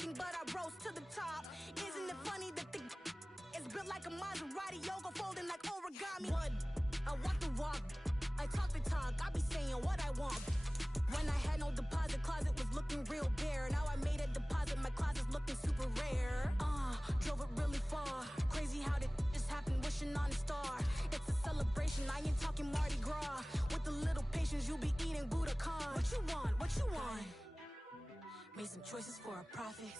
nothing, but I rose to the top. Isn't it funny that the is built like a Maserati, yoga folding like origami? What? I walk the walk, I talk the talk, I be saying what I want. When I had no deposit, closet was looking real bare. Now I made a deposit, my closet's looking super rare. Drove it really far. Crazy how that just happened, wishing on a star. It's a celebration, I ain't talking Mardi Gras. With a little patience, you'll be eating Budokan. What you want? What you want? Made some choices for a profit.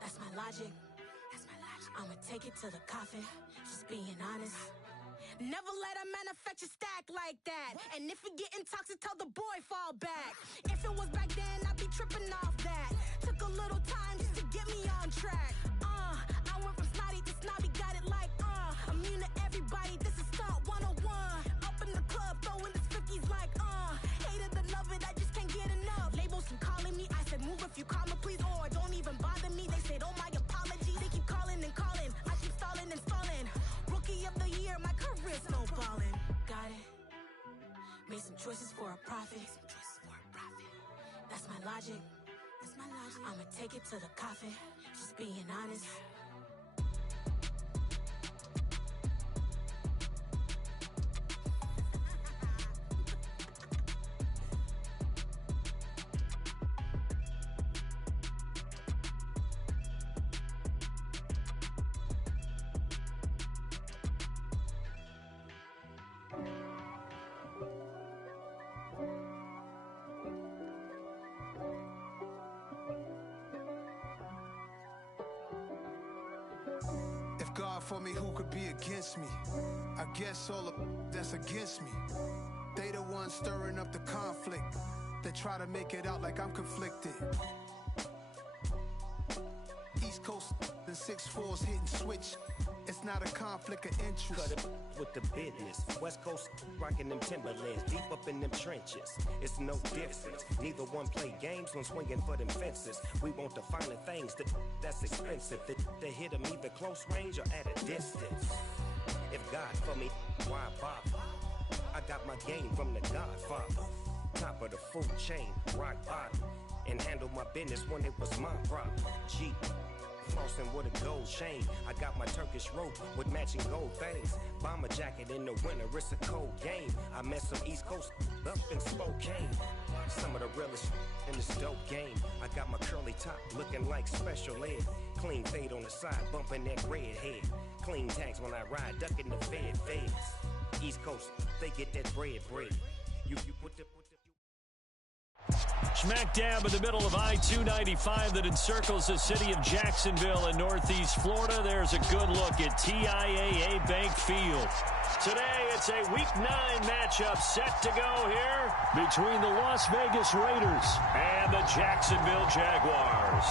That's my logic. I'ma take it to the coffin. Just being honest. Never let a manufacture stack like that. And if it getting toxic, tell the boy fall back. If it was back then, I'd be tripping off that. Took a little time just to get me on track. I went from snotty to snobby, got it like immune to everybody, this is stunt 101. Up in the club, throwing the cookies like hate it or love it, I just can't get enough. Labels keep calling me, I said move if you call me please, or don't even bother me. They said oh my apologies, they keep calling and calling, I keep stalling and stalling. Rookie of the year, my career snowballing. Got it. Made some choices for a profit. That's my logic. I'ma take it to the coffin. Just being honest. God for me, who could be against me? I guess all the that's against me. They the ones stirring up the conflict. They try to make it out like I'm conflicted. East Coast and 6'4's hitting switch. It's not a conflict of interest. Cut it with the business. West Coast rocking them Timberlands, deep up in them trenches. It's no difference. Neither one play games when swinging for them fences. We want the finer things that's expensive. That hit them either close range or at a distance. If God for me, why bother? I got my game from the Godfather. Top of the food chain, rock bottom. And handle my business when it was my problem. G. Flossing with a gold chain. I got my Turkish rope with matching gold things. Bomber jacket in the winter, it's a cold game. I met some East Coast up in Spokane. Some of the realest in this dope game. I got my curly top looking like special ed. Clean fade on the side, bumping that red head. Clean tags when I ride, ducking the feds. East Coast, they get that bread. You put the Smack dab in the middle of I-295 that encircles the city of Jacksonville in northeast Florida. There's a good look at TIAA Bank Field. Today, it's a Week 9 matchup set to go here between the Las Vegas Raiders and the Jacksonville Jaguars.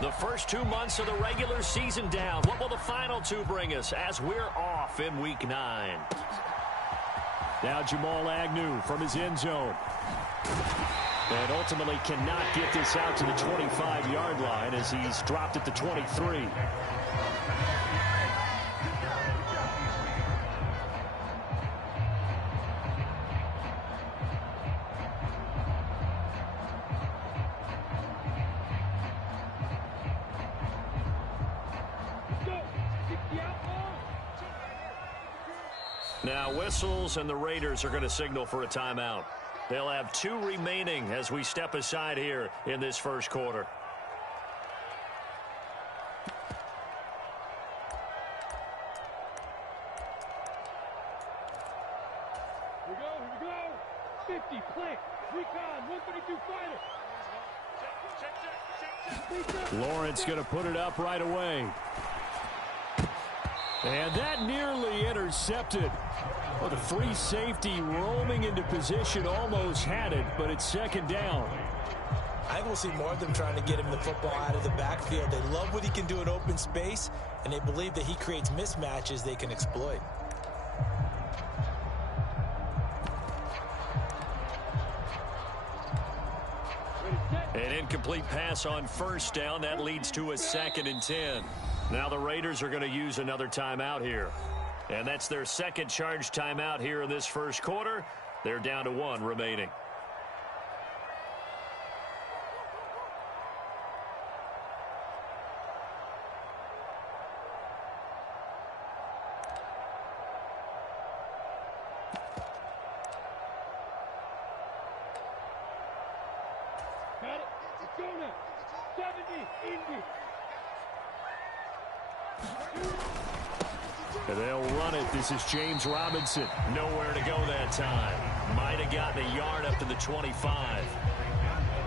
The first 2 months of the regular season down. What will the final two bring us as we're off in Week 9? Now Jamal Agnew from his end zone. And ultimately cannot get this out to the 25-yard line as he's dropped at the 23. Now whistles, and the Raiders are going to signal for a timeout. They'll have 2 remaining as we step aside here in this first quarter. Here we go. 50, click. Recon, 132 fighter. Lawrence going to put it up right away. And that nearly intercepted. Well, the free safety roaming into position almost had it, but it's second down. I think we'll see more of them trying to get him the football out of the backfield. They love what he can do in open space, and they believe that he creates mismatches they can exploit. An incomplete pass on first down. That leads to a 2nd and 10. Now the Raiders are going to use another timeout here. And that's their second charge timeout here in this first quarter. They're down to 1 remaining. Got it. Let's go now. 70, Indy. And they'll run it. This is James Robinson. Nowhere to go that time. Might have gotten a yard up to the 25.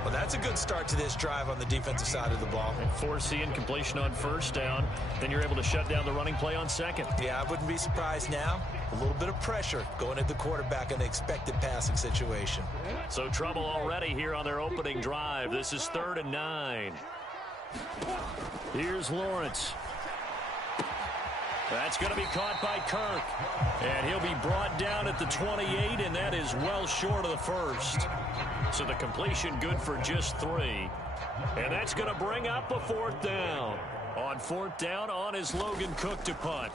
Well, that's a good start to this drive on the defensive side of the ball. And forcing completion on first down. Then you're able to shut down the running play on second. Yeah, I wouldn't be surprised now. A little bit of pressure going at the quarterback in the expected passing situation. So trouble already here on their opening drive. This is 3rd and 9. Here's Lawrence. That's going to be caught by Kirk. And he'll be brought down at the 28, and that is well short of the first. So the completion good for just 3. And that's going to bring up a 4th down. On 4th down, on is Logan Cook to punt.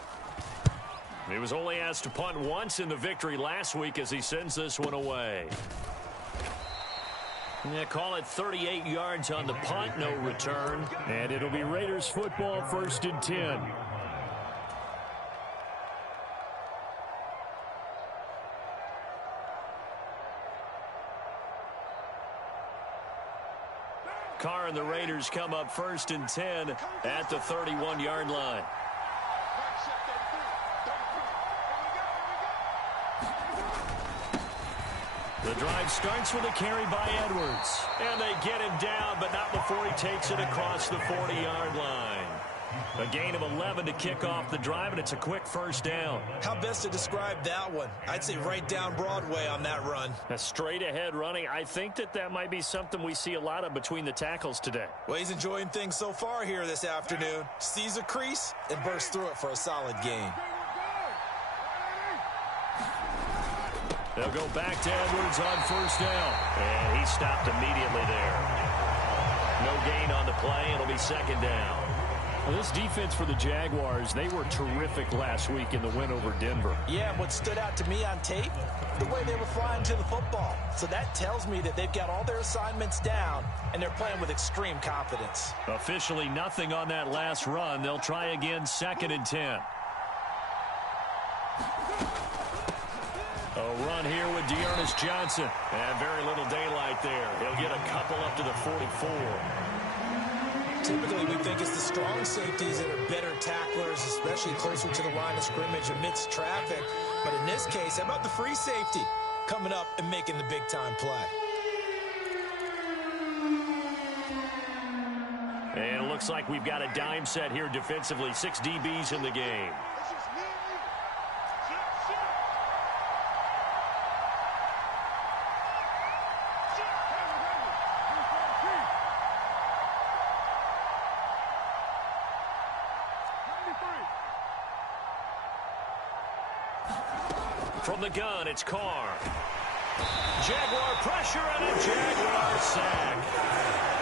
He was only asked to punt once in the victory last week as he sends this one away. Yeah, call it 38 yards on the punt, no return. And it'll be Raiders football, 1st and 10. Carr and the Raiders come up 1st and 10 at the 31-yard line. The drive starts with a carry by Edwards. And they get him down, but not before he takes it across the 40-yard line. A gain of 11 to kick off the drive, and it's a quick first down. How best to describe that one? I'd say right down Broadway on that run. A straight-ahead running. I think that might be something we see a lot of between the tackles today. Well, he's enjoying things so far here this afternoon. Sees a crease and bursts through it for a solid gain. They'll go back to Edwards on first down. And he stopped immediately there. No gain on the play. It'll be 2nd down. Well, this defense for the Jaguars, they were terrific last week in the win over Denver. Yeah, and what stood out to me on tape, the way they were flying to the football. So that tells me that they've got all their assignments down, and they're playing with extreme confidence. Officially nothing on that last run. They'll try again, 2nd and 10. A run here with Dearness Johnson. And very little daylight there. He'll get a couple up to the 44. Typically, we think it's the strong safeties that are better tacklers, especially closer to the line of scrimmage amidst traffic. But in this case, how about the free safety coming up and making the big-time play? And it looks like we've got a dime set here defensively. 6 DBs in the game. From the gun, it's Carr. Jaguar pressure and a Jaguar sack.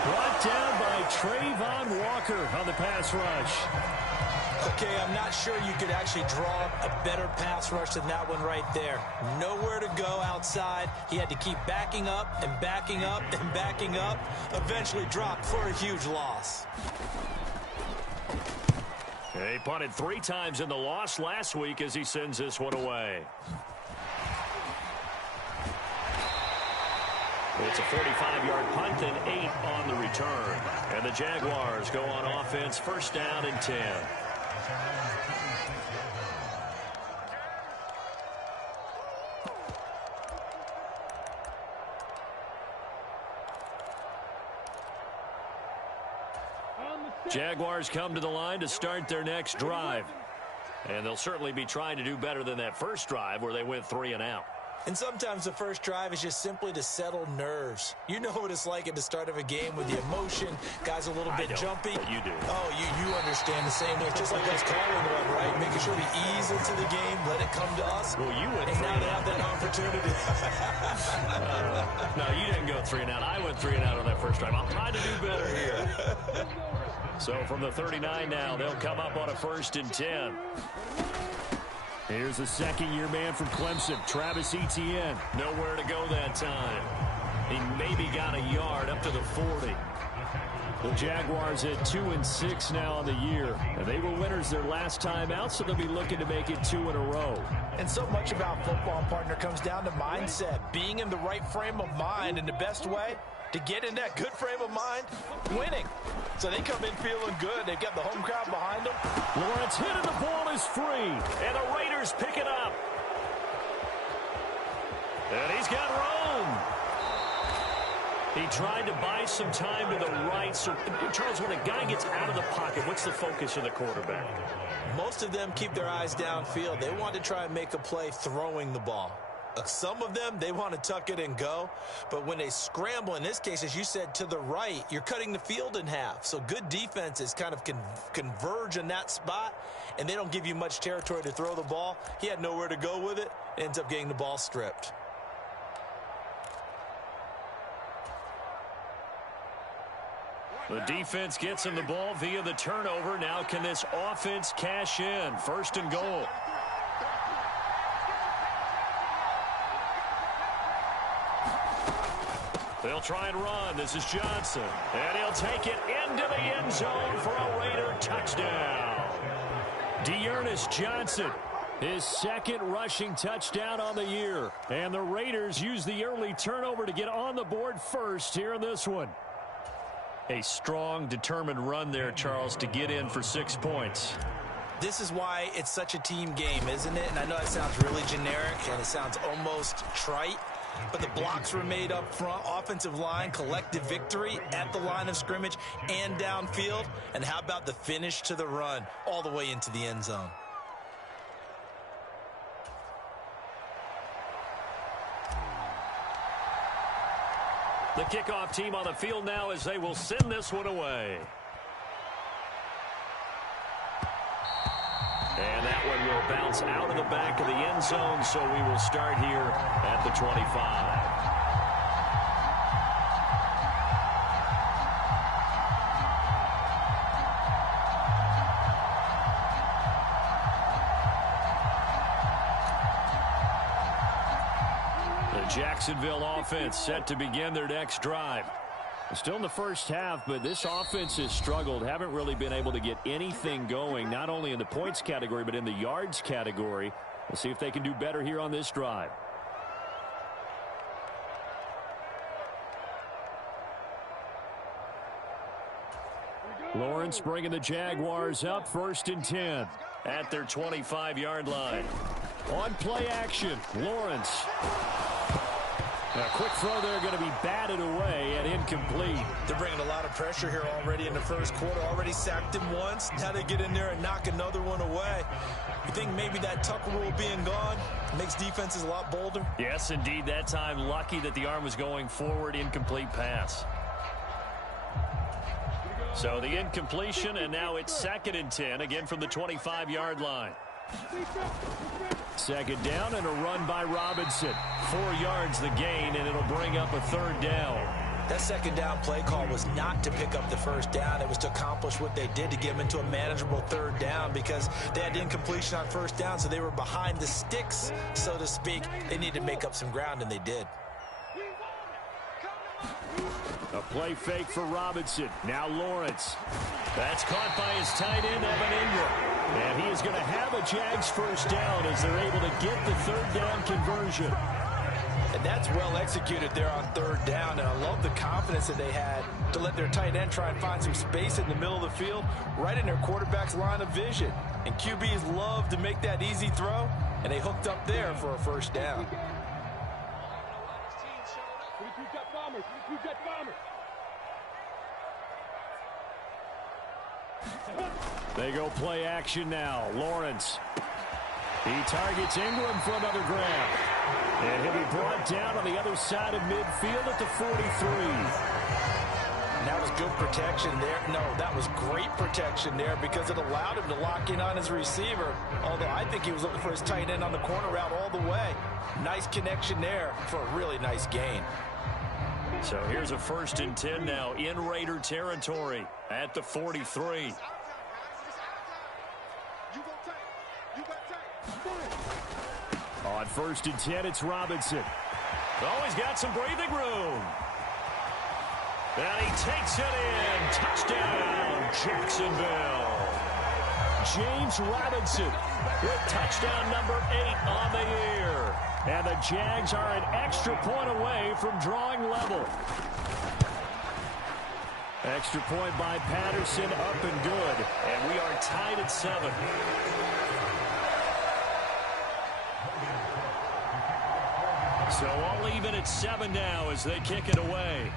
Brought down by Trayvon Walker on the pass rush. Okay, I'm not sure you could actually draw a better pass rush than that one right there. Nowhere to go outside. He had to keep backing up and backing up and backing up. Eventually dropped for a huge loss. He punted 3 times in the loss last week as he sends this one away. It's a 45-yard punt and 8 on the return. And the Jaguars go on offense, 1st down and 10. Jaguars come to the line to start their next drive. And they'll certainly be trying to do better than that first drive where they went 3 and out. And sometimes the first drive is just simply to settle nerves. You know what it's like at the start of a game with the emotion, guys a little bit jumpy. You do. Oh, you understand the same way. It's just like us calling one, right? Making sure we ease into the game, let it come to us. Well, you went and 3 now and they out. have that opportunity. No, you didn't go 3 and out. I went 3 and out on that first drive. I'm trying to do better here. So from the 39 now, they'll come up on a 1st and 10. Here's the second-year man from Clemson, Travis Etienne. Nowhere to go that time. He maybe got a yard up to the 40. The Jaguars at 2-6 now on the year. And they were winners their last time out, so they'll be looking to make it 2 in a row. And so much about football, partner, comes down to mindset. Being in the right frame of mind, and the best way to get in that good frame of mind, winning. So they come in feeling good. They've got the home crowd behind them. Lawrence hit and the ball is free. And the Raiders pick it up. And he's got room. He tried to buy some time to the right. So, Charles, when a guy gets out of the pocket, what's the focus of the quarterback? Most of them keep their eyes downfield. They want to try and make a play throwing the ball. Some of them, they want to tuck it and go. But when they scramble, in this case, as you said, to the right, you're cutting the field in half. So good defenses kind of converge in that spot, and they don't give you much territory to throw the ball. He had nowhere to go with it. Ends up getting the ball stripped. The defense gets him the ball via the turnover. Now can this offense cash in? 1st and goal. They'll try and run. This is Johnson. And he'll take it into the end zone for a Raider touchdown. Dearness Johnson, his 2nd rushing touchdown on the year. And the Raiders use the early turnover to get on the board first here in this one. A strong, determined run there, Charles, to get in for 6 points. This is why it's such a team game, isn't it? And I know it sounds really generic and it sounds almost trite. But the blocks were made up front, offensive line, collective victory at the line of scrimmage and downfield. And how about the finish to the run all the way into the end zone? The kickoff team on the field now as they will send this one away. And that one will bounce out of the back of the end zone, so we will start here at the 25. The Jacksonville offense set to begin their next drive. Still in the first half, but this offense has struggled. Haven't really been able to get anything going, not only in the points category, but in the yards category. We'll see if they can do better here on this drive. Lawrence bringing the Jaguars up, 1st and 10 at their 25-yard line. On play action, Lawrence. A quick throw there going to be batted away and incomplete. They're bringing a lot of pressure here already in the first quarter. Already sacked him once. Now they get in there and knock another one away. You think maybe that tuck rule being gone makes defenses a lot bolder? Yes, indeed. That time, lucky that the arm was going forward. Incomplete pass. So the incompletion, and now it's 2nd and 10, again from the 25-yard line. 2nd down and a run by Robinson. 4 yards the gain, and it'll bring up a 3rd down. That 2nd down play call was not to pick up the 1st down. It was to accomplish what they did to get them into a manageable 3rd down because they had incompletion on 1st down, so they were behind the sticks, so to speak. They needed to make up some ground, and they did. A play fake for Robinson. Now Lawrence. That's caught by his tight end, Evan Ingram. And he is going to have a Jags 1st down as they're able to get the 3rd down conversion. And that's well executed there on 3rd down. And I love the confidence that they had to let their tight end try and find some space in the middle of the field, right in their quarterback's line of vision. And QBs love to make that easy throw, and they hooked up there for a 1st down. They go play action now. Lawrence. He targets Ingram for another grab. And he'll be brought down on the other side of midfield at the 43. That was good protection there. No, that was great protection there because it allowed him to lock in on his receiver. Although I think he was looking for his tight end on the corner route all the way. Nice connection there for a really nice gain. So here's a 1st and 10 now in Raider territory at the 43. On 1st and 10, it's Robinson. Oh, he's got some breathing room. And he takes it in. Touchdown, Jacksonville. James Robinson with touchdown number 8 on the year. And the Jags are an extra point away from drawing level. Extra point by Patterson, up and good. And we are tied at 7. So all even at 7 now as they kick it away.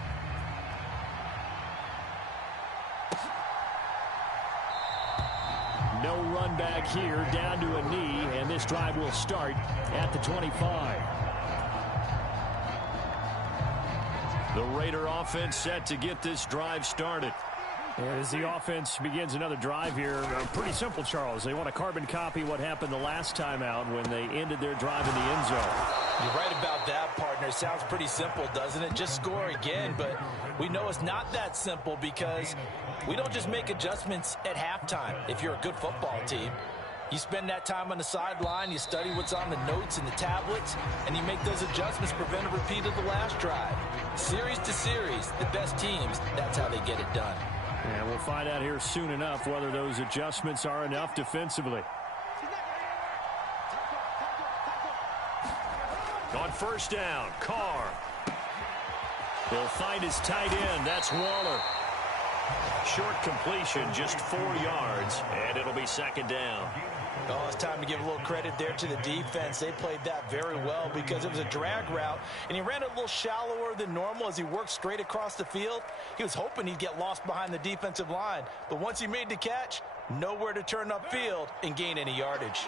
No run back here, down to a knee, and this drive will start at the 25. The Raider offense set to get this drive started. And as the offense begins another drive here, pretty simple, Charles. They want to carbon copy what happened the last time out when they ended their drive in the end zone. You're right about that, partner. Sounds pretty simple, doesn't it? Just score again, but we know it's not that simple because we don't just make adjustments at halftime if you're a good football team. You spend that time on the sideline, you study what's on the notes and the tablets, and you make those adjustments, prevent a repeat of the last drive. Series to series, the best teams, that's how they get it done. And we'll find out here soon enough whether those adjustments are enough defensively. On 1st down, Carr. He'll find his tight end. That's Waller. Short completion, just 4 yards, and it'll be 2nd down. Oh, it's time to give a little credit there to the defense. They played that very well because it was a drag route, and he ran it a little shallower than normal as he worked straight across the field. He was hoping he'd get lost behind the defensive line, but once he made the catch, nowhere to turn upfield and gain any yardage.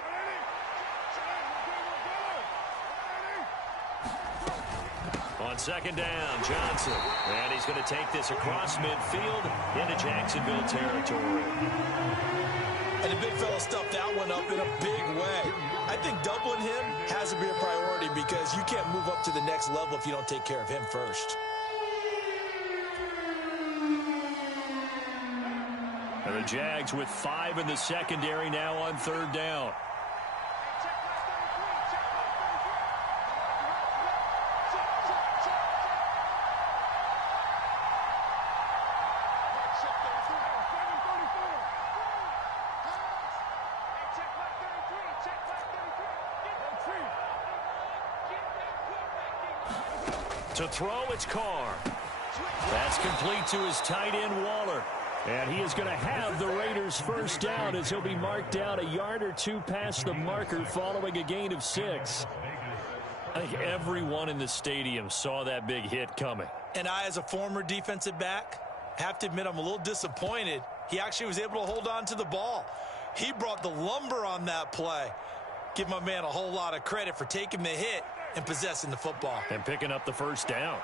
On 2nd down, Johnson. And he's going to take this across midfield into Jacksonville territory. And the big fella stuffed that one up in a big way. I think doubling him has to be a priority because you can't move up to the next level if you don't take care of him first. And the Jags with 5 in the secondary now on 3rd down. To throw, it's Carr. That's complete to his tight end, Waller. And he is going to have the Raiders' 1st down as he'll be marked down a yard or 2 past the marker following a gain of 6. I think everyone in the stadium saw that big hit coming. And I, as a former defensive back, have to admit I'm a little disappointed. He actually was able to hold on to the ball. He brought the lumber on that play. Give my man a whole lot of credit for taking the hit and possessing the football. And picking up the 1st down.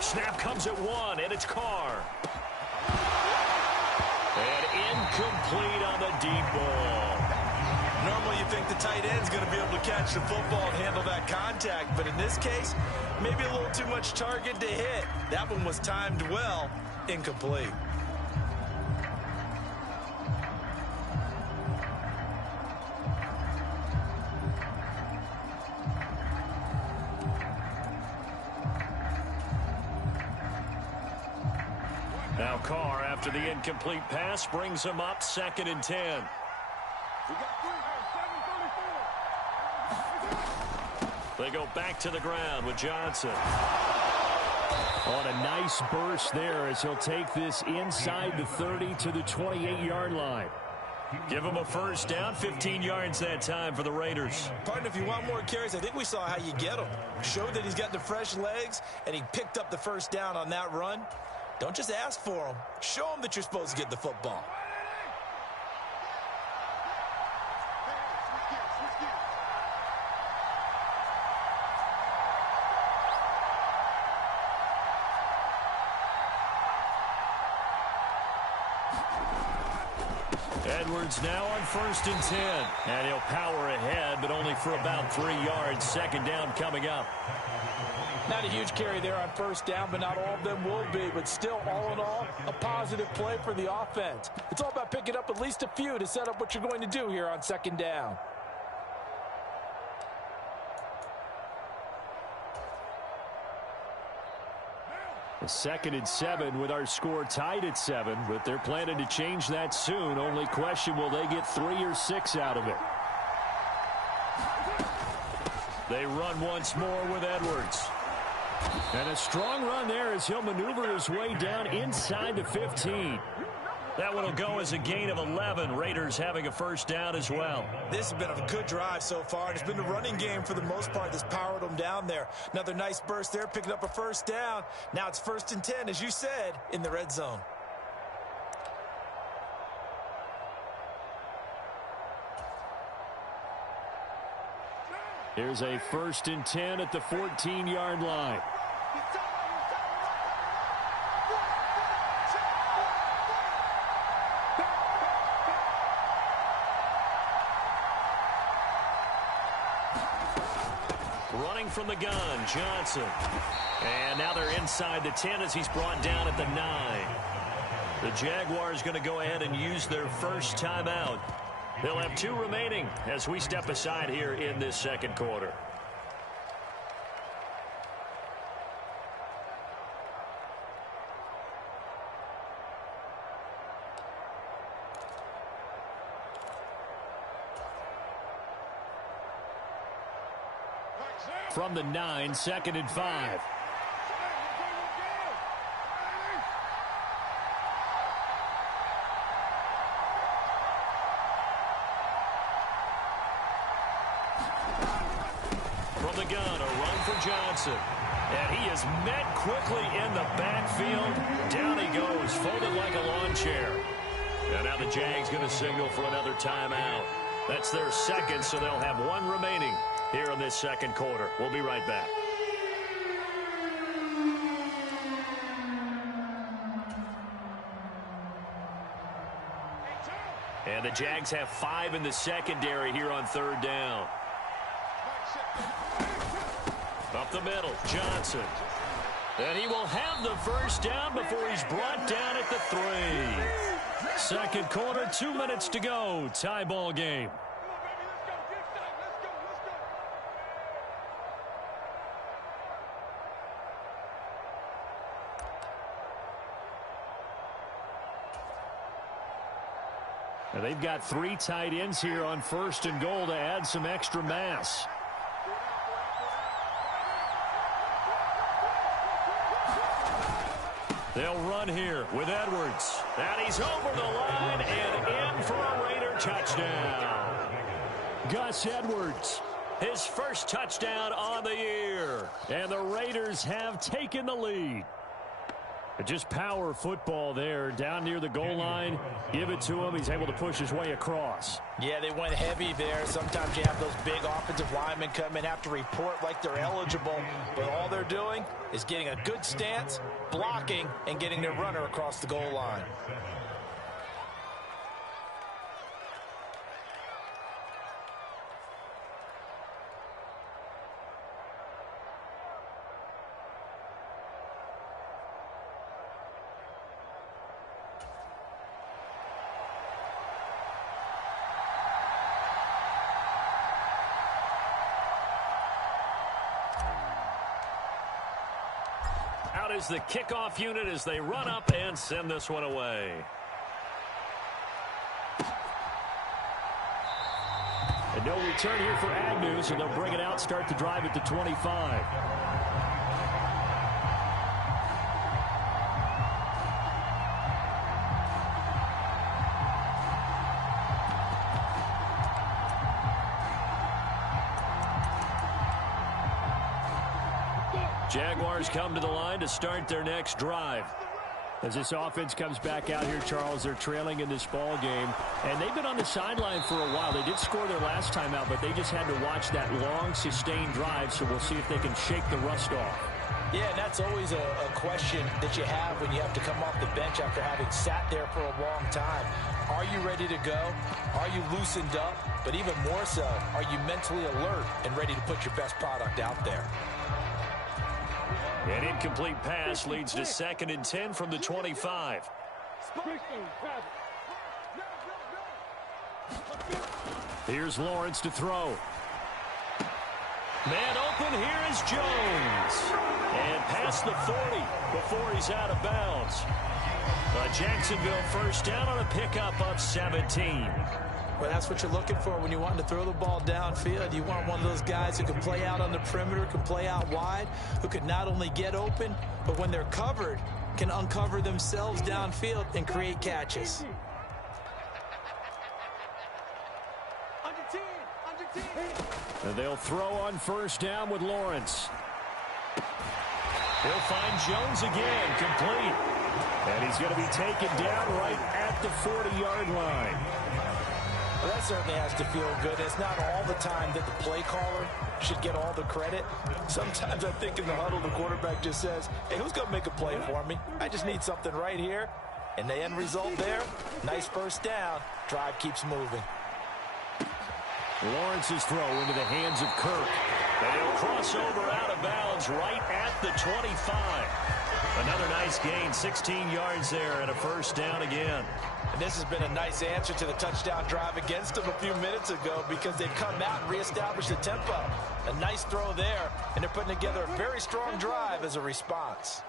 Snap comes at 1, and it's Carr. And incomplete on the deep ball. Normally you think the tight end's going to be able to catch the football and handle that contact, but in this case, maybe a little too much target to hit. That one was timed well, incomplete. Now Carr, after the incomplete pass, brings him up 2nd and 10. They go back to the ground with Johnson. On a nice burst there as he'll take this inside the 30 to the 28-yard line. Give him a first down, 15 yards that time for the Raiders. Partner, if you want more carries, I think we saw how you get them. Showed that he's got the fresh legs, and he picked up the first down on that run. Don't just ask for him. Show him that you're supposed to get the football. Edwards now on 1st and 10. And he'll power ahead, but only for about 3 yards. Second down coming up. Not a huge carry there on first down, but not all of them will be. But still, all in all, a positive play for the offense. It's all about picking up at least a few to set up what you're going to do here on second down. A 2nd and 7 with our score tied at 7, but they're planning to change that soon. Only question, will they get 3 or 6 out of it? They run once more with Edwards. And a strong run there as he'll maneuver his way down inside the 15. That one will go as a gain of 11. Raiders having a first down as well. This has been a good drive so far, and it's been the running game for the most part that's powered them down there. Another nice burst there, picking up a first down. Now it's 1st and 10, as you said, in the red zone. Here's a 1st and 10 at the 14-yard line. Running from the gun, Johnson. And now they're inside the 10 as he's brought down at the 9. The Jaguars going to go ahead and use their first timeout. They'll have 2 remaining as we step aside here in this second quarter. From the 9, 2nd and 5. From the gun, a run for Johnson. And he is met quickly in the backfield. Down he goes, folded like a lawn chair. And now the Jags going to signal for another timeout. That's their second, so they'll have 1 remaining here in this second quarter. We'll be right back. And the Jags have 5 in the secondary here on 3rd down. Up the middle, Johnson. And he will have the first down before he's brought down at the 3. Second quarter, 2 minutes to go. Tie ball game. Now they've got 3 tight ends here on 1st and goal to add some extra mass. They'll run here with Edwards. And he's over the line and in for a Raider touchdown. Gus Edwards, his first touchdown on the year. And the Raiders have taken the lead. Just power football there down near the goal line. Give it to him. He's able to push his way across. Yeah, they went heavy there. Sometimes you have those big offensive linemen come in, have to report like they're eligible. But all they're doing is getting a good stance, blocking, and getting their runner across the goal line. Out is the kickoff unit as they run up and send this one away. And no return here for Agnew, so they'll bring it out, start the drive at the 25. Jaguars come to the line to start their next drive. As this offense comes back out here, Charles, they're trailing in this ball game, and they've been on the sideline for a while. They did score their last time out, but they just had to watch that long, sustained drive, so we'll see if they can shake the rust off. Yeah, and that's always a question that you have when you have to come off the bench after having sat there for a long time. Are you ready to go? Are you loosened up? But even more so, are you mentally alert and ready to put your best product out there? An incomplete pass leads to 2nd and 10 from the 25. Here's Lawrence to throw. Man open, here is Jones. And past the 40 before he's out of bounds. Jacksonville first down on a pickup of 17. Well, that's what you're looking for when you want to throw the ball downfield. You want one of those guys who can play out on the perimeter, can play out wide, who can not only get open, but when they're covered, can uncover themselves downfield and create catches. And they'll throw on first down with Lawrence. He'll find Jones again, complete. And he's going to be taken down right at the 40-yard line. Well, that certainly has to feel good. It's not all the time that the play caller should get all the credit. Sometimes I think in the huddle, the quarterback just says, hey, who's going to make a play for me? I just need something right here. And the end result there, nice first down. Drive keeps moving. Lawrence's throw into the hands of Kirk. And he'll cross over out of bounds right at the 25. Another nice gain, 16 yards there and a first down again. And this has been a nice answer to the touchdown drive against them a few minutes ago because they've come out and reestablished the tempo. A nice throw there, and they're putting together a very strong drive as a response.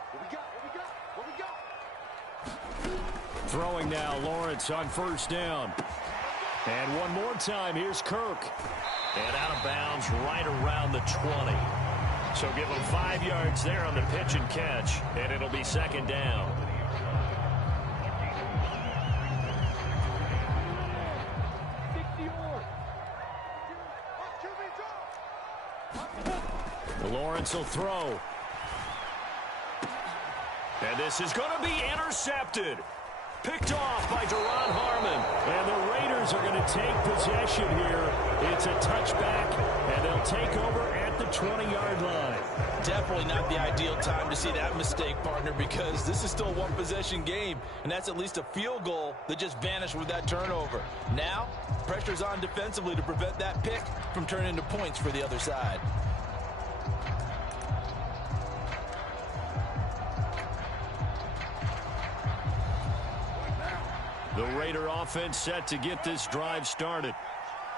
Throwing now, Lawrence on first down. And one more time, here's Kirk. And out of bounds right around the 20. So give him 5 yards there on the pitch and catch, and it'll be second down. Lawrence will throw. And this is going to be intercepted. Picked off by Duron Harmon. And the Raiders are going to take possession here. It's a touchback, and they'll take over at the 20-yard line. Definitely not the ideal time to see that mistake, partner, because this is still a one-possession game, and that's at least a field goal that just vanished with that turnover. Now, pressure's on defensively to prevent that pick from turning into points for the other side. The Raider offense set to get this drive started.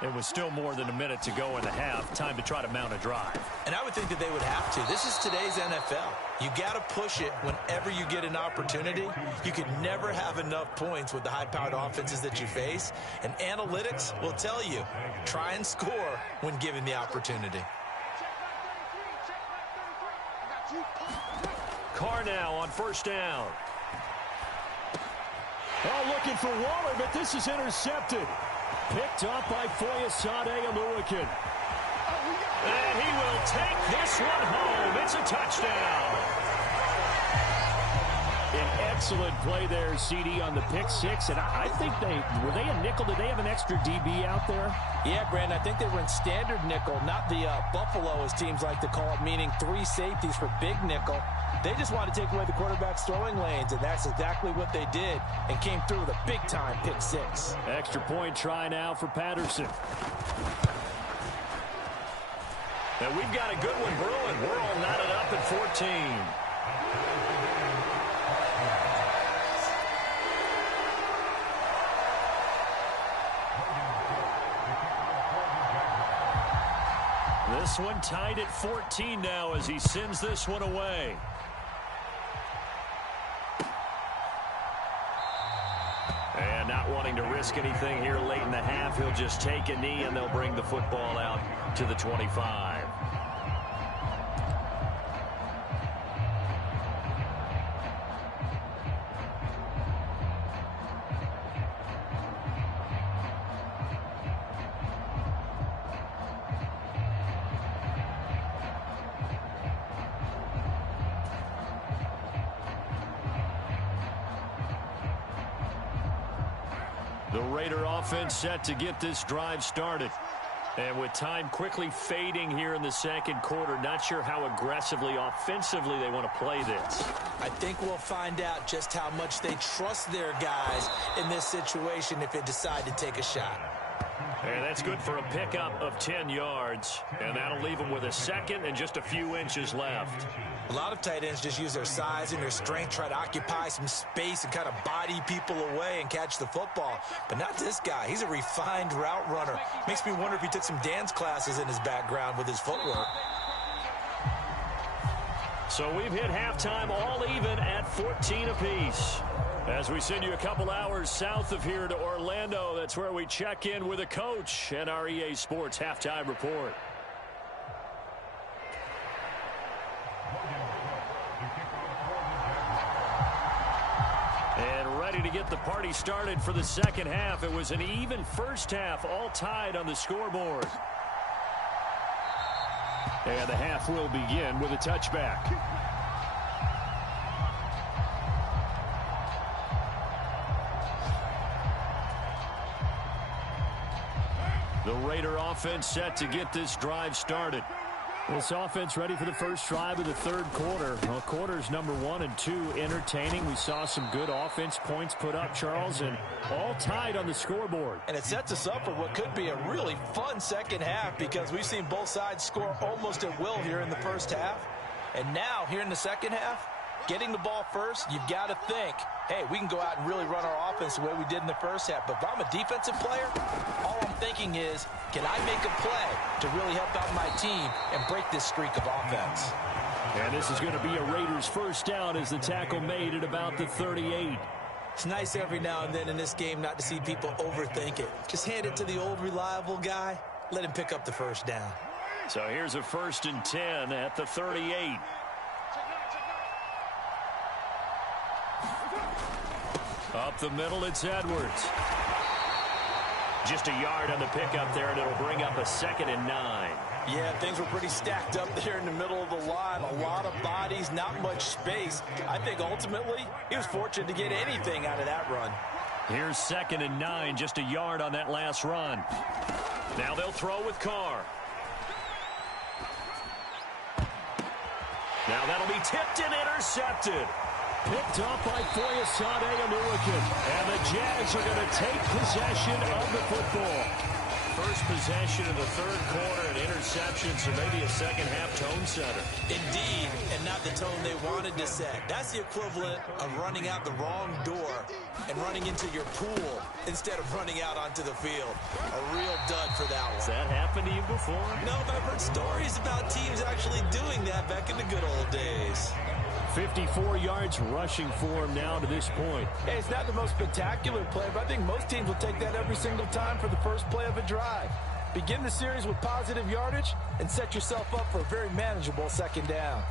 It was still more than a minute to go in the half. Time to try to mount a drive. And I would think that they would have to. This is today's NFL. You got to push it whenever you get an opportunity. You can never have enough points with the high-powered offenses that you face. And analytics will tell you, try and score when given the opportunity. Carr now on first down. Oh, looking for Waller, but this is intercepted. Picked up by Foyesade Oluwakin. And he will take this one home. It's a touchdown. An excellent play there, CD, on the pick six. And I think were they a nickel? Did they have an extra DB out there? Yeah, Brandon, I think they were in standard nickel, not the Buffalo, as teams like to call it, meaning 3 safeties for big nickel. They just wanted to take away the quarterback's throwing lanes, and that's exactly what they did and came through with a big-time pick six. Extra point try now for Patterson. And we've got a good one brewing. We're all knotted up at 14. This one tied at 14 now as he sends this one away. And not wanting to risk anything here late in the half, he'll just take a knee and they'll bring the football out to the 25. The Raider offense set to get this drive started. And with time quickly fading here in the second quarter, not sure how aggressively, offensively they want to play this. I think we'll find out just how much they trust their guys in this situation if they decide to take a shot. And that's good for a pickup of 10 yards. And that'll leave them with a second and just a few inches left. A lot of tight ends just use their size and their strength, try to occupy some space and kind of body people away and catch the football. But not this guy. He's a refined route runner. Makes me wonder if he took some dance classes in his background with his footwork. So we've hit halftime all even at 14 apiece. As we send you a couple hours south of here to Orlando, that's where we check in with a coach and our EA Sports Halftime Report. And ready to get the party started for the second half. It was an even first half, all tied on the scoreboard. And the half will begin with a touchback. The Raider offense set to get this drive started. This offense ready for the first drive of the third quarter. Well, quarters number 1 and 2 entertaining. We saw some good offense points put up, Charles, and all tied on the scoreboard. And it sets us up for what could be a really fun second half because we've seen both sides score almost at will here in the first half. And now, here in the second half, getting the ball first, you've got to think, hey, we can go out and really run our offense the way we did in the first half. But if I'm a defensive player, all I'm thinking is, can I make a play to really help out my team and break this streak of offense? And this is going to be a Raiders first down as the tackle made at about the 38. It's nice every now and then in this game not to see people overthink it. Just hand it to the old reliable guy. Let him pick up the first down. So here's a 1st and 10 at the 38. Up the middle, it's Edwards. Just a yard on the pickup there, and it'll bring up a 2nd and 9. Yeah, things were pretty stacked up there in the middle of the line. A lot of bodies, not much space. I think ultimately he was fortunate to get anything out of that run. Here's 2nd and 9, just a yard on that last run. Now they'll throw with Carr. Now that'll be tipped and intercepted. Picked up by Foyesade Oluwakan. And the Jags are going to take possession of the football. First possession of the third quarter, an interception, so maybe a second half tone setter. Indeed, and not the tone they wanted to set. That's the equivalent of running out the wrong door and running into your pool instead of running out onto the field. A real dud for that one. Has that happened to you before? No, but I've heard stories about teams actually doing that back in the good old days. 54 yards rushing for him now to this point. Hey, it's not the most spectacular play, but I think most teams will take that every single time for the first play of a drive. Begin the series with positive yardage and set yourself up for a very manageable second down.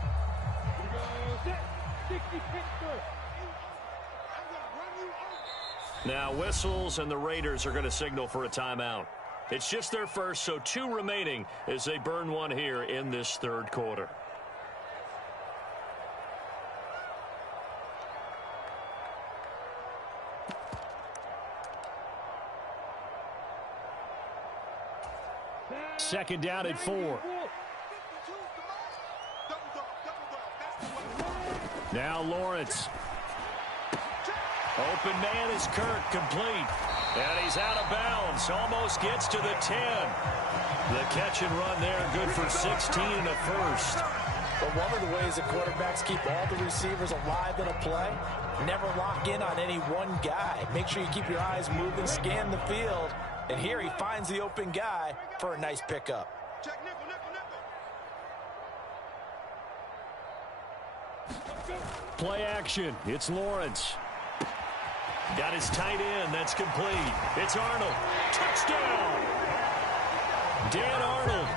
Now whistles and the Raiders are going to signal for a timeout. It's just their first, so 2 remaining as they burn one here in this third quarter. Second down at 4. Now Lawrence. Open man is Kirk, complete. And he's out of bounds. Almost gets to the 10. The catch and run there, good for 16 and a first. But one of the ways that quarterbacks keep all the receivers alive in a play, never lock in on any one guy. Make sure you keep your eyes moving, scan the field. And here he finds the open guy for a nice pickup. Play action. It's Lawrence. Got his tight end. That's complete. It's Arnold. Touchdown. Dan Arnold.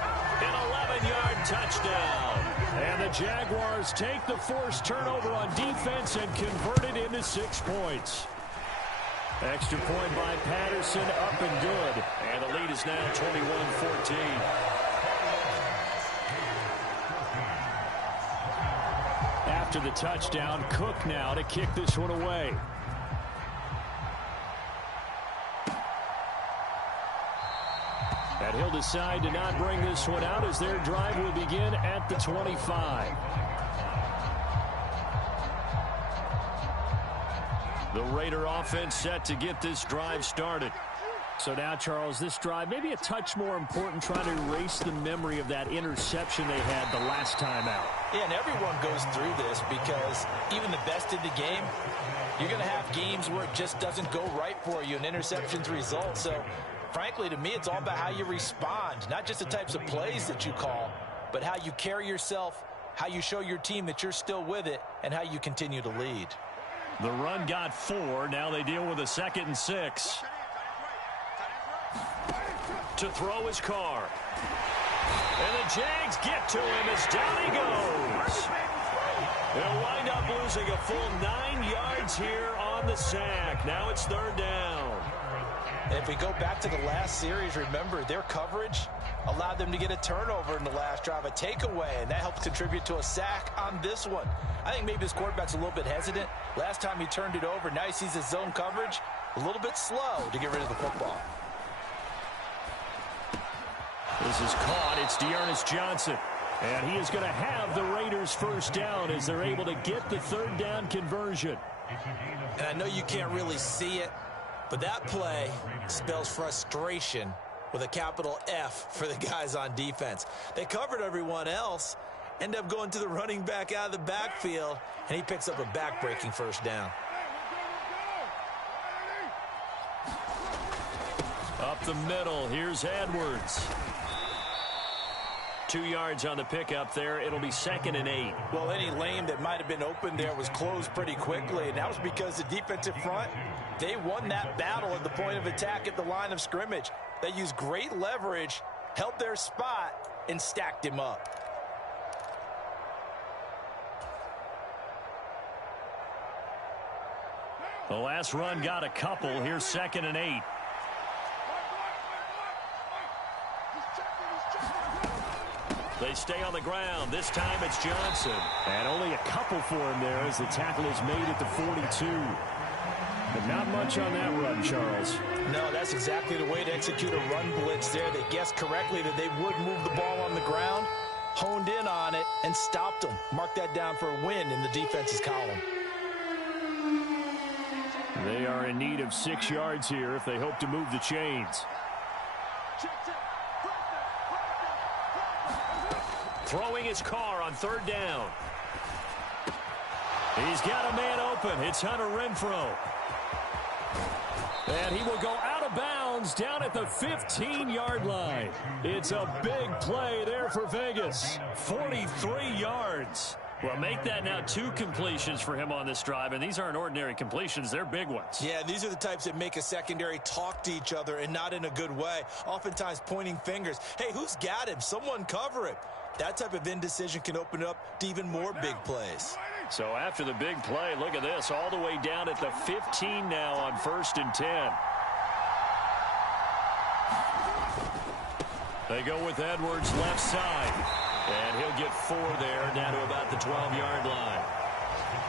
An 11-yard touchdown. And the Jaguars take the forced turnover on defense and convert it into 6 points. Extra point by Patterson, up and good. And the lead is now 21-14. After the touchdown, Cook now to kick this one away. And he'll decide to not bring this one out as their drive will begin at the 25. The Raider offense set to get this drive started. So now, Charles, this drive maybe a touch more important, trying to erase the memory of that interception they had the last time out. Yeah, and everyone goes through this because even the best in the game, you're going to have games where it just doesn't go right for you, and interceptions result. So, frankly, to me, it's all about how you respond, not just the types of plays that you call, but how you carry yourself, how you show your team that you're still with it, and how you continue to lead. The run got 4. Now they deal with a 2nd and 6. To throw his car. And the Jags get to him as down he goes. They'll wind up losing a full 9 yards here on the sack. Now it's 3rd down. And if we go back to the last series, remember, their coverage allowed them to get a turnover in the last drive, a takeaway, and that helped contribute to a sack on this one. I think maybe this quarterback's a little bit hesitant. Last time he turned it over, now he sees his zone coverage a little bit slow to get rid of the football. This is caught. It's Dearness Johnson. And he is going to have the Raiders' 1st down as they're able to get the 3rd down conversion. And I know you can't really see it, but that play spells frustration with a capital F for the guys on defense. They covered everyone else, end up going to the running back out of the backfield, and he picks up a back-breaking 1st down. Up the middle, here's Edwards. 2 yards on the pickup there. It'll be 2nd and 8. Well, any lane that might have been open there was closed pretty quickly, and that was because the defensive front, they won that battle at the point of attack at the line of scrimmage. They used great leverage, held their spot, and stacked him up. The last run got a couple. Here's 2nd and 8. They stay on the ground. This time it's Johnson. And only a couple for him there as the tackle is made at the 42. But not much on that run, Charles. No, that's exactly the way to execute a run blitz there. They guessed correctly that they would move the ball on the ground, honed in on it, and stopped them. Mark that down for a win in the defense's column. They are in need of 6 yards here if they hope to move the chains. Throwing his car on 3rd down. He's got a man open. It's Hunter Renfrow. And he will go out of bounds down at the 15-yard line. It's a big play there for Vegas. 43 yards. Well, make that now 2 completions for him on this drive, and these aren't ordinary completions. They're big ones. Yeah, these are the types that make a secondary talk to each other and not in a good way, oftentimes pointing fingers. Hey, who's got him? Someone cover it. That type of indecision can open up to even more big plays. So after the big play, look at this, all the way down at the 15 now on 1st and 10. They go with Edwards left side. And he'll get 4 there, down to about the 12-yard line.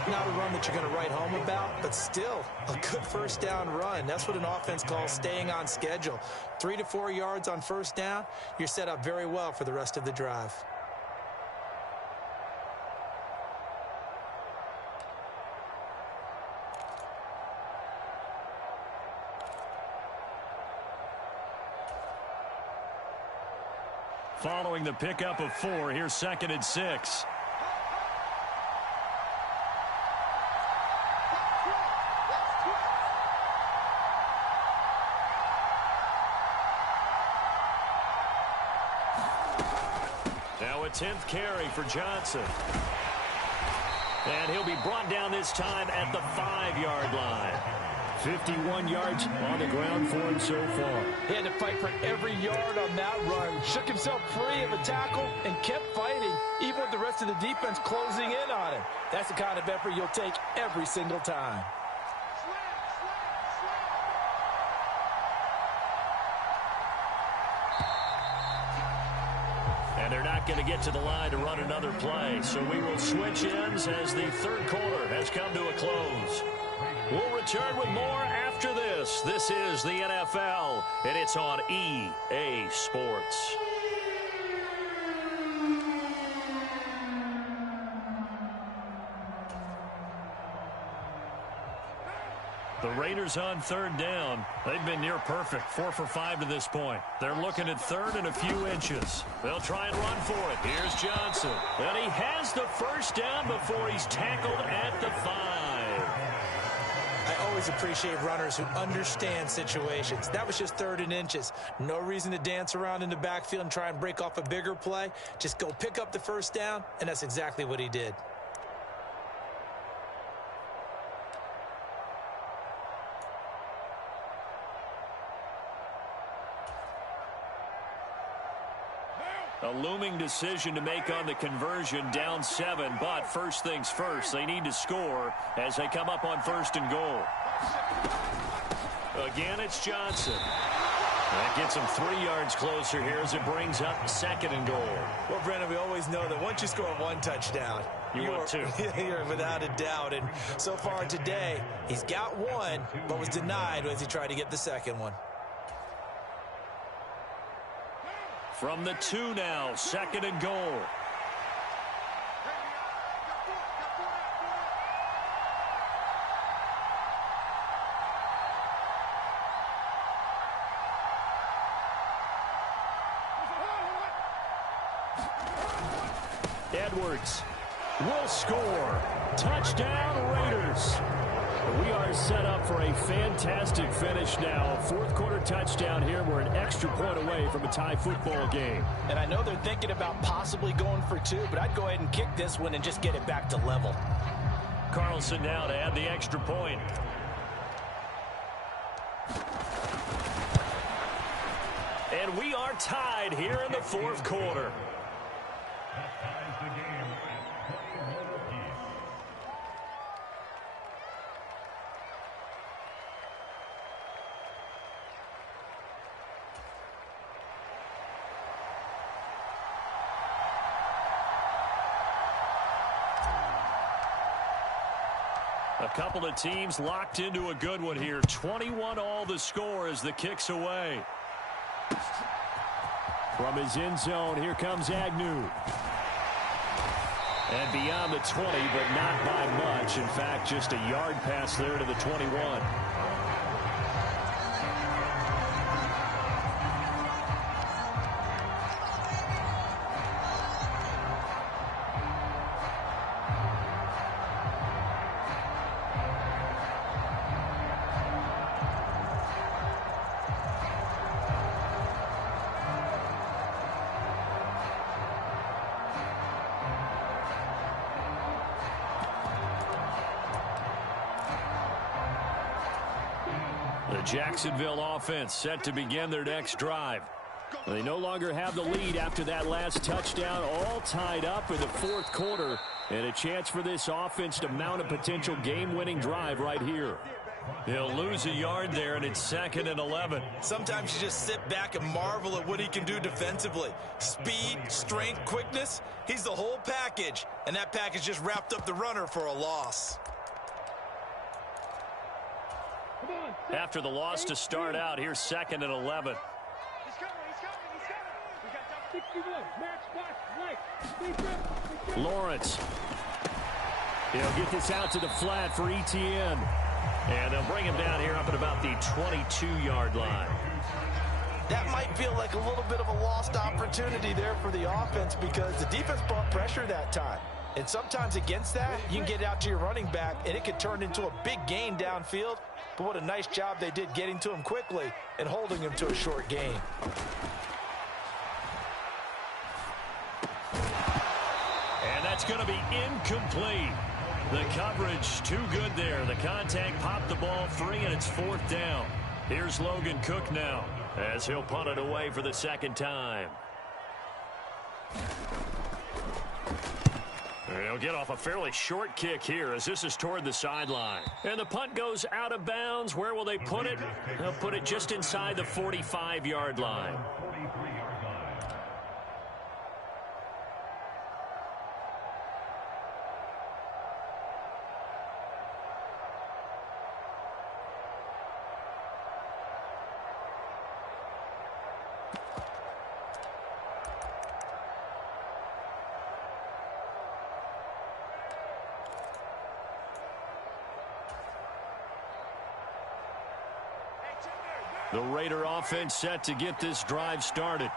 Not a run that you're going to write home about, but still a good 1st down run. That's what an offense calls staying on schedule. 3 to 4 yards on 1st down, you're set up very well for the rest of the drive. Following the pickup of 4, here's 2nd and 6. Now a 10th carry for Johnson. And he'll be brought down this time at the 5-yard line. 51 yards on the ground for him so far. He had to fight for every yard on that run. Shook himself free of a tackle and kept fighting, even with the rest of the defense closing in on him. That's the kind of effort you'll take every single time. And they're not going to get to the line to run another play. So we will switch ends as the 3rd quarter has come to a close. We'll return with more after this. Yes, this is the NFL, and it's on EA Sports. The Raiders on third down. They've been near perfect, 4 for 5 to this point. They're looking at third and a few inches. They'll try and run for it. Here's Johnson. And he has the first down before he's tackled at the 5. I always appreciate runners who understand situations. That was just third and inches. No reason to dance around in the backfield and try and break off a bigger play. Just go pick up the first down, and that's exactly what he did. A looming decision to make on the conversion, down 7, but first things first, they need to score as they come up on first and goal. Again, it's Johnson. That gets him 3 yards closer here as it brings up second and goal. Well, Brandon, we always know that once you score 1 touchdown, you're without a doubt. And so far today, he's got 1, but was denied as he tried to get the second one. From the 2 now, second and goal. Edwards will score. Touchdown, Raiders. We are set up for a fantastic finish now. Fourth quarter touchdown here. We're an extra point away from a tie football game. And I know they're thinking about possibly going for 2, but I'd go ahead and kick this one and just get it back to level. Carlson now to add the extra point. And we are tied here in the fourth quarter. A couple of teams locked into a good one here. 21 all the score as the kick's away. From his end zone, here comes Agnew. And beyond the 20, but not by much. In fact, just a yard pass there to the 21. The Jacksonville offense set to begin their next drive. They no longer have the lead after that last touchdown, all tied up in the fourth quarter, and a chance for this offense to mount a potential game-winning drive right here. He'll lose a yard there, and it's 2nd and 11. Sometimes you just sit back and marvel at what he can do defensively. Speed, strength, quickness, he's the whole package, and that package just wrapped up the runner for a loss. After the loss to start out, here's 2nd and 11. He's coming. We got 61. Match spot, right. Lawrence. He'll get this out to the flat for Etienne. And they'll bring him down here up at about the 22-yard line. That might feel like a little bit of a lost opportunity there for the offense because the defense brought pressure that time. And sometimes against that, you can get out to your running back, and it could turn into a big gain downfield. But what a nice job they did getting to him quickly and holding him to a short gain. And that's going to be incomplete. The coverage too good there. The contact popped the ball free, and it's 4th down. Here's Logan Cook now as he'll punt it away for the second time. He'll get off a fairly short kick here as this is toward the sideline. And the punt goes out of bounds. Where will they put it? They'll put it just inside the 45-yard line. The Raider offense set to get this drive started.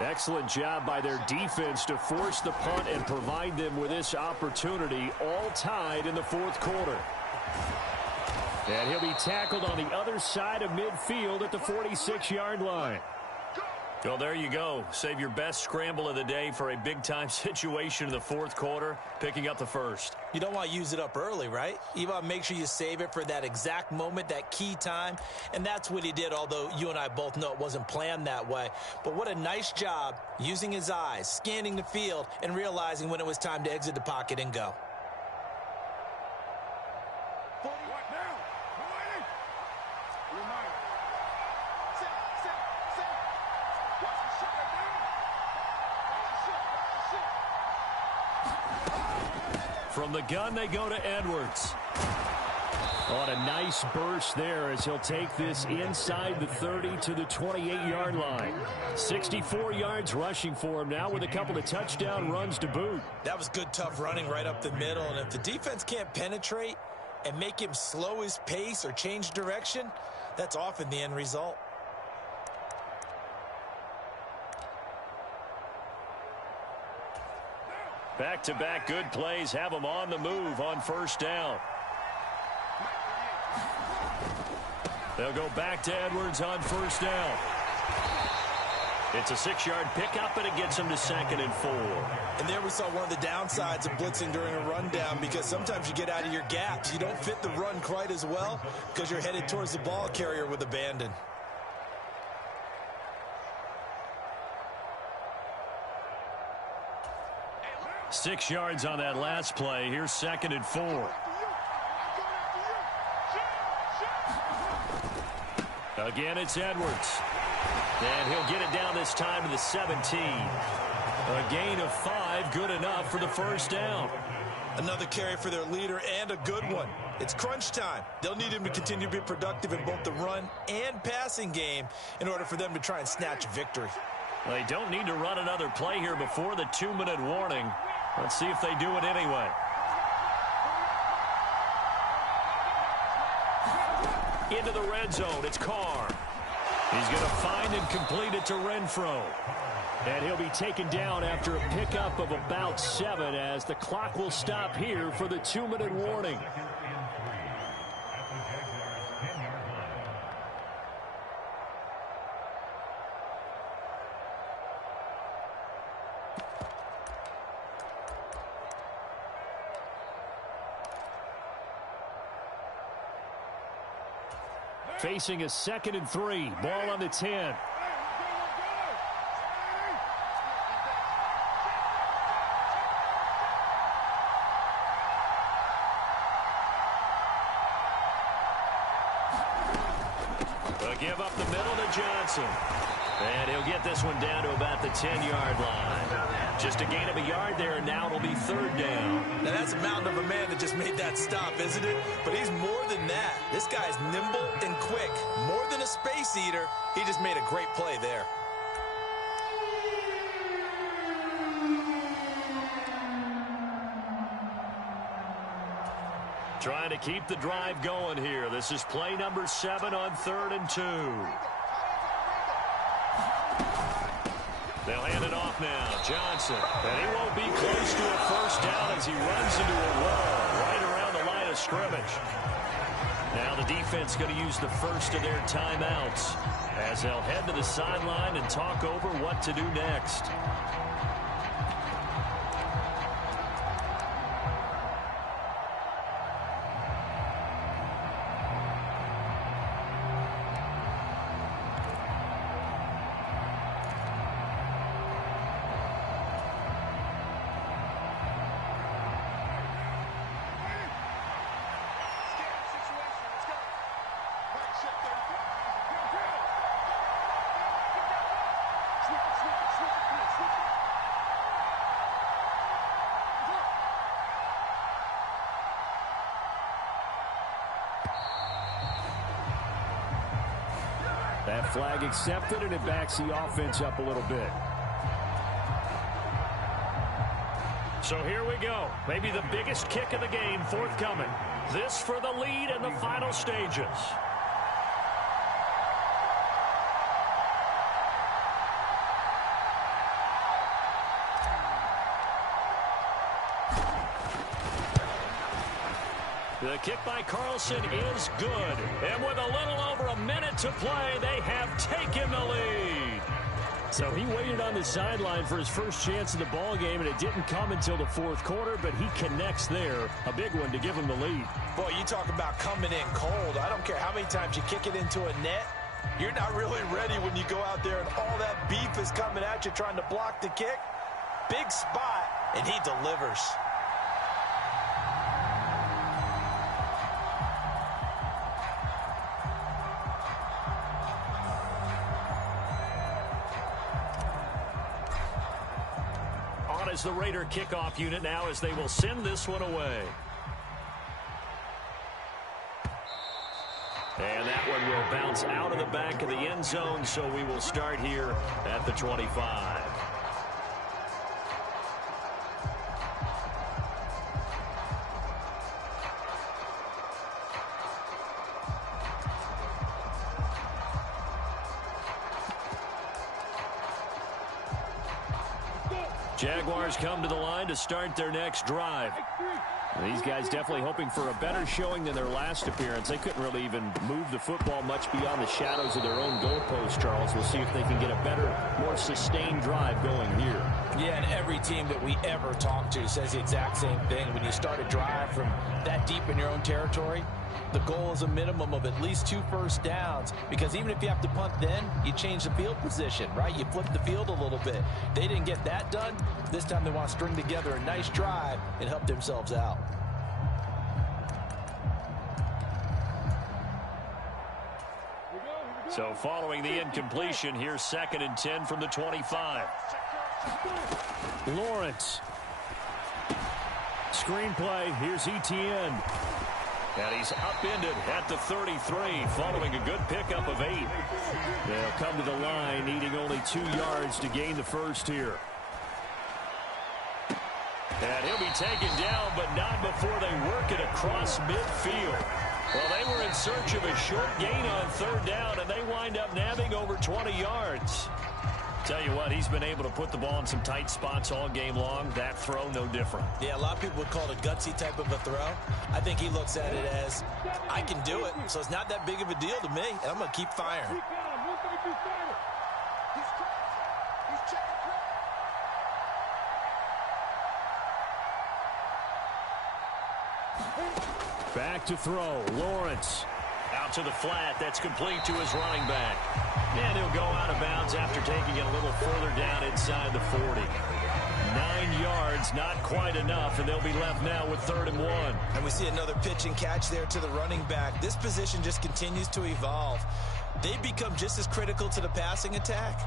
Excellent job by their defense to force the punt and provide them with this opportunity, all tied in the fourth quarter. And he'll be tackled on the other side of midfield at the 46-yard line. Well, there you go. Save your best scramble of the day for a big-time situation in the fourth quarter, picking up the first. You don't want to use it up early, right? You want to make sure you save it for that exact moment, that key time. And that's what he did, although you and I both know it wasn't planned that way. But what a nice job using his eyes, scanning the field, and realizing when it was time to exit the pocket and go. From the gun, they go to Edwards. On a nice burst there as he'll take this inside the 30 to the 28-yard line. 64 yards rushing for him now with a couple of touchdown runs to boot. That was good, tough running right up the middle. And if the defense can't penetrate and make him slow his pace or change direction, that's often the end result. Back-to-back good plays have them on the move on first down. They'll go back to Edwards on first down. It's a 6-yard pickup, and it gets them to 2nd and 4. And there we saw one of the downsides of blitzing during a rundown, because sometimes you get out of your gaps. You don't fit the run quite as well because you're headed towards the ball carrier with abandon. Six yards on that last play. Here's 2nd and 4. Again, it's Edwards. And he'll get it down this time to the 17. A gain of 5, good enough for the first down. Another carry for their leader, and a good one. It's crunch time. They'll need him to continue to be productive in both the run and passing game in order for them to try and snatch victory. They don't need to run another play here before the 2-minute warning. Let's see if they do it anyway. Into the red zone, it's Carr. He's going to find and complete it to Renfro. And he'll be taken down after a pickup of about 7 as the clock will stop here for the 2-minute warning. Facing a 2nd and 3. Ball on the 10. They'll give up the middle to Johnson. And he'll get this one down to about the 10-yard line. Just a gain of a yard there, and now it'll be 3rd down. Now, that's a mountain of a man that just made that stop, isn't it? But he's more than that. This guy's nimble and quick. More than a space eater, he just made a great play there. Trying to keep the drive going here. This is play number 7 on 3rd and 2. They'll hand it off now. Johnson. And he won't be close to a first down as he runs into a wall right around the line of scrimmage. Now the defense going to use the first of their timeouts as they'll head to the sideline and talk over what to do next. That flag accepted, and it backs the offense up a little bit. So here we go. Maybe the biggest kick of the game forthcoming. This for the lead in the final stages. The kick by Carlson is good. And with a little over a minute to play, they have taken the lead. So he waited on the sideline for his first chance in the ball game, and it didn't come until the fourth quarter, but he connects there. A big one to give him the lead. Boy, you talk about coming in cold. I don't care how many times you kick it into a net. You're not really ready when you go out there and all that beef is coming at you trying to block the kick. Big spot, and he delivers. On is the Raider kickoff unit now as they will send this one away. And that one will bounce out of the back of the end zone, so we will start here at the 25. Jaguars come to the line to start their next drive. These guys definitely hoping for a better showing than their last appearance. They couldn't really even move the football much beyond the shadows of their own goalpost, Charles. We'll see if they can get a better, more sustained drive going here. Yeah, and every team that we ever talk to says the exact same thing. When you start a drive from that deep in your own territory, the goal is a minimum of at least 2 first downs, because even if you have to punt then, you change the field position, right? You flip the field a little bit. They didn't get that done. This time they want to string together a nice drive and help themselves out. So following the incompletion, here's 2nd and 10 from the 25. Lawrence. Screenplay, here's Etienne. And he's upended at the 33 following a good pickup of 8. They'll come to the line needing only 2 yards to gain the first here. And he'll be taken down, but not before they work it across midfield. Well, they were in search of a short gain on 3rd down, and they wind up nabbing over 20 yards. Tell you what, he's been able to put the ball in some tight spots all game long. That throw, no different. Yeah, a lot of people would call it a gutsy type of a throw. I think he looks at it as, I can do it, so it's not that big of a deal to me, and I'm going to keep firing. Back to throw. Lawrence. Out to the flat. That's complete to his running back. And he'll go out of bounds after taking it a little further down inside the 40. 9 yards, not quite enough, and they'll be left now with 3rd and 1. And we see another pitch and catch there to the running back. This position just continues to evolve. They become just as critical to the passing attack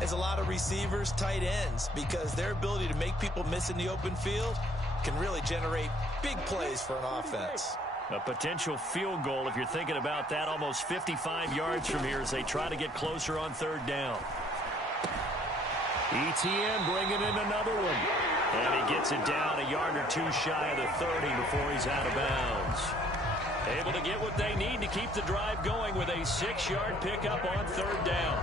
as a lot of receivers, tight ends, because their ability to make people miss in the open field can really generate big plays for an offense. A potential field goal, if you're thinking about that, almost 55 yards from here as they try to get closer on 3rd down. Etienne bringing in another one. And he gets it down a yard or 2 shy of the 30 before he's out of bounds. Able to get what they need to keep the drive going with a 6-yard pickup on 3rd down.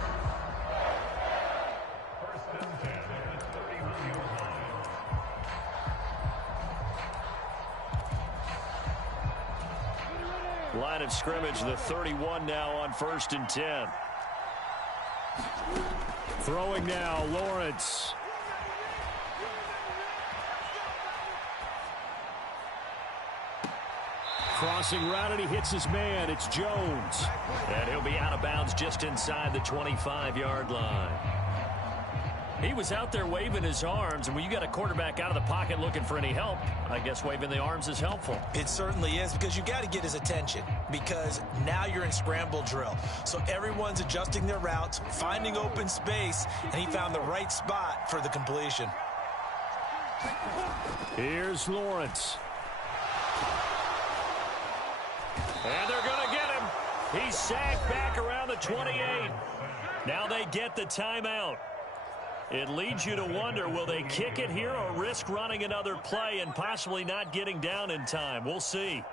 Line of scrimmage, the 31 now on 1st and 10. Throwing now, Lawrence. Crossing route, and he hits his man. It's Jones. And he'll be out of bounds just inside the 25-yard line. He was out there waving his arms, and when you got a quarterback out of the pocket looking for any help, I guess waving the arms is helpful. It certainly is, because you got to get his attention, because now you're in scramble drill. So everyone's adjusting their routes, finding open space, and he found the right spot for the completion. Here's Lawrence. And they're going to get him. He's sacked back around the 28. Now they get the timeout. It leads you to wonder, will they kick it here or risk running another play and possibly not getting down in time? We'll see.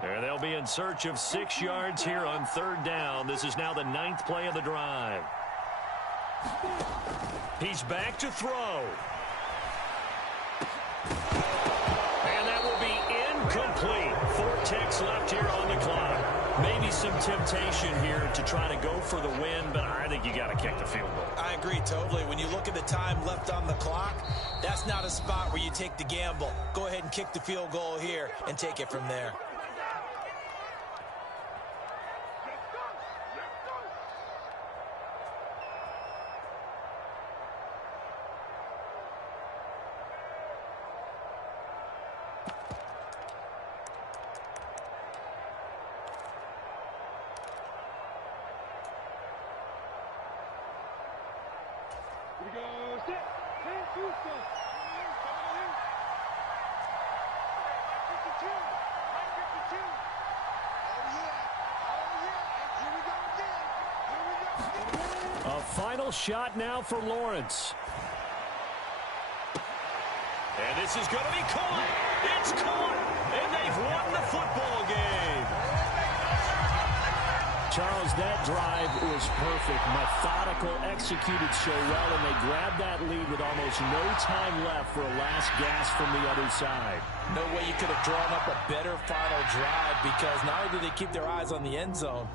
There they'll They'll be in search of 6 yards here on 3rd down. This is now the 9th play of the drive. He's back to throw. And that will be incomplete. 4 ticks left here on the clock. Maybe some temptation here to try to go for the win, but I think you got to kick the field goal. I agree totally. When you look at the time left on the clock, that's not a spot where you take the gamble. Go ahead and kick the field goal here and take it from there. A final shot now for Lawrence. And this is going to be caught. It's caught. And they've won the football game. Charles, that drive was perfect. Methodical, executed so well, and they grabbed that lead with almost no time left for a last gasp from the other side. No way you could have drawn up a better final drive, because not only did they keep their eyes on the end zone,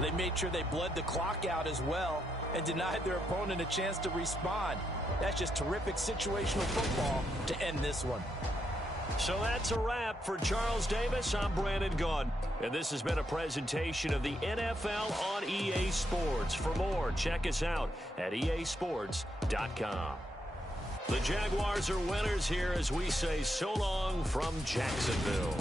they made sure they bled the clock out as well and denied their opponent a chance to respond. That's just terrific situational football to end this one. So that's a wrap for Charles Davis. I'm Brandon Gaudin, and this has been a presentation of the NFL on EA Sports. For more, check us out at easports.com. The Jaguars are winners here as we say so long from Jacksonville.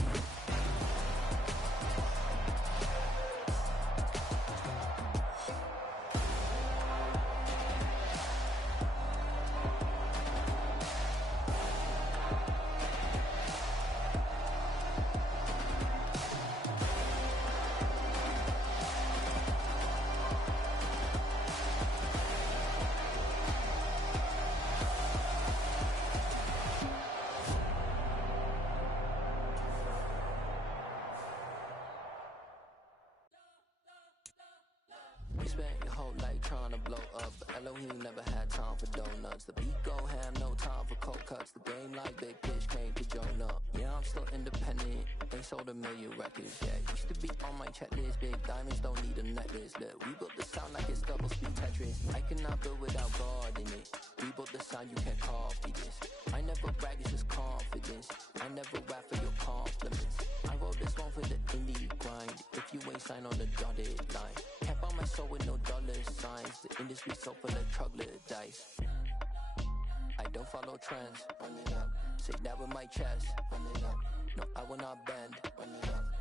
You spent your whole life trying to blow up, but Elohim never had time for donuts. The beat go ham, no time for cold cuts. The game like Big Fish came to join up. Yeah, I'm still independent, ain't sold a million records yet. Used to be on my checklist, big diamonds don't need a necklace. Look, we built the sound like it's double speed Tetris. I cannot build without God in it. We built the sound, you can't copy this. I never brag, it's just confidence. I never rap for your compliments. I wrote this one for the indie grind. If you ain't signed on the dotted line, can't buy my soul with no dollar signs. The industry so full of troglodytes. I don't follow trends. Run it up. Say that with my chest. Run it up. No, I will not bend. Run it up.